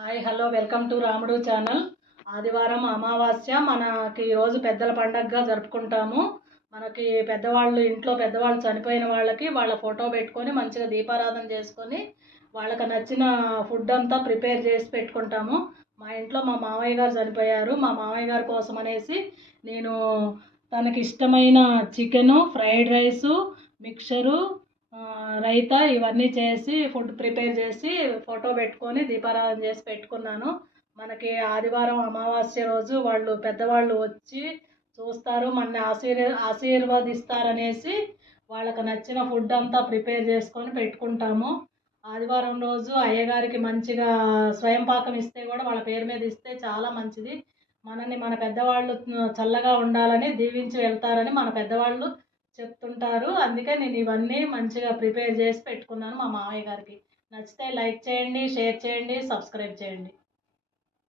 Hi hello welcome to రాముడు channel. ఆదివారం అమావాస్య మనకి ఈరోజు పెద్దల పండగగా జరుపుకుంటాము. మనకి ఇంట్లో పెద్దవాళ్ళు చనిపోయిన వాళ్ళకి వాళ్ళ ఫోటో పెట్టుకొని మంచిగా దీపారాధన చేసుకొని వాళ్ళకి నచ్చిన ఫుడ్ అంతా ప్రిపేర్ చేసి పెట్టుకుంటాము. మా ఇంట్లో మా మామయ్య గారు చనిపోయారు. మా మామయ్య గారి కోసం అనేసి నేను తనకి ఇష్టమైన chicken, fried rice, mixture, raita ఇవన్నీ చేసి ఫుడ్ ప్రిపేర్ చేసి ఫోటో పెట్టుకొని దీపారాధన చేసి పెట్టుకున్నాను. మనకి ఆదివారం అమావాస్య రోజు పెద్దవాళ్ళు వచ్చి చూస్తారు, మనని ఆశీర్వదిస్తారనేసి వాళ్ళకి నచ్చిన ఫుడ్ అంతా ప్రిపేర్ చేసుకొని పెట్టుకుంటాము. ఆదివారం రోజు అయ్యగారికి మంచిగా స్వయం పాకం ఇస్తే కూడా వాళ్ళ పేరు మీద ఇస్తే చాలా మంచిది. మన పెద్దవాళ్ళు చల్లగా ఉండాలని దీవించి వెళ్తారని మన పెద్దవాళ్ళు చెప్తుంటారు. అందుకే నేను ఇవన్నీ మంచిగా ప్రిపేర్ చేసి పెట్టుకున్నాను. మా మామయ్య గారికి నచ్చితే లైక్ చేయండి, షేర్ చేయండి, సబ్స్క్రైబ్ చేయండి.